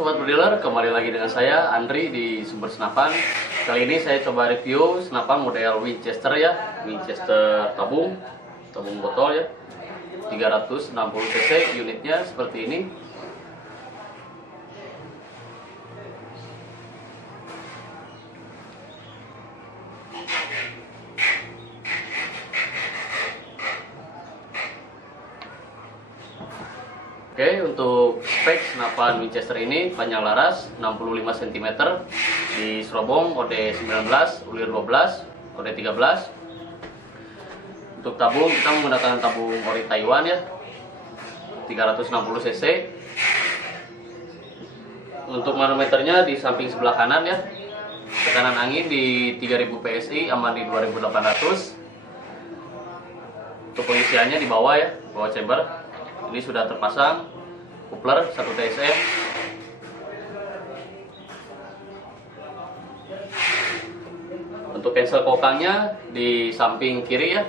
Sobat Berdealer, kembali lagi dengan saya Andri di Sumber Senapan. Kali ini saya coba review senapan model Winchester ya, Winchester tabung botol ya, 360 cc unitnya seperti ini. Oke, untuk spek senapan Winchester ini panjang laras 65 cm, di serobong OD 19, ulir 12, OD 13. Untuk tabung kita menggunakan tabung ori Taiwan ya, 360 cc. Untuk manometernya di samping sebelah kanan ya, tekanan angin di 3000 PSI, aman di 2800. Untuk pengisiannya di bawah ya, bawah chamber. Ini sudah terpasang coupler 1 TSM. Untuk cancel kokangnya di samping kiri ya.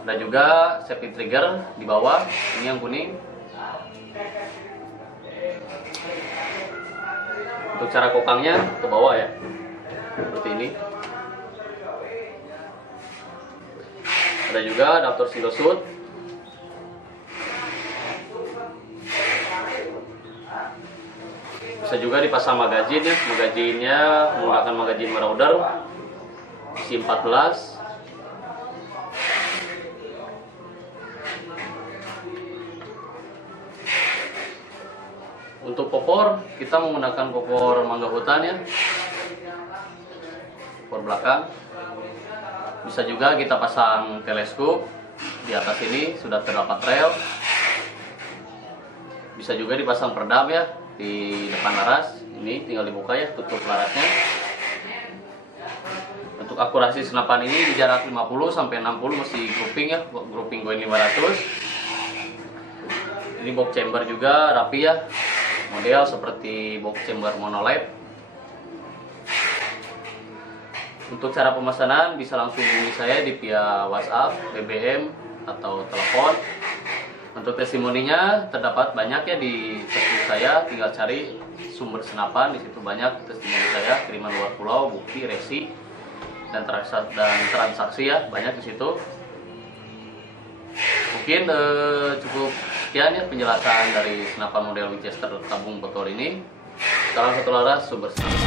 Ada juga safety trigger di bawah, ini yang kuning. Untuk cara kokangnya ke bawah ya, seperti ini. Ada juga adaptor silosut. Bisa juga dipasang magazin ya, magazinnya menggunakan magazin Marauder isi 14. Untuk popor kita menggunakan popor mangga hutan ya, popor belakang. Bisa juga kita pasang teleskop di atas, ini sudah terdapat rel. Bisa juga dipasang peredam ya di depan laras, ini tinggal dibuka ya, tutup larasnya. Untuk akurasi senapan ini di jarak 50 sampai 60 masih grouping ya, grouping Goin 500. Ini box chamber juga rapi ya, model seperti box chamber monolight. Untuk cara pemesanan bisa langsung hubungi saya di via WhatsApp, BBM atau telepon. Untuk testimoninya terdapat banyak ya di Facebook saya, tinggal cari Sumber Senapan, di situ banyak testimoni saya, kiriman luar pulau, bukti, resi, dan transaksi ya, banyak di situ. Mungkin cukup sekian ya penjelasan dari senapan model Winchester tabung botol ini. Salam satu laras, Sumber Senapan.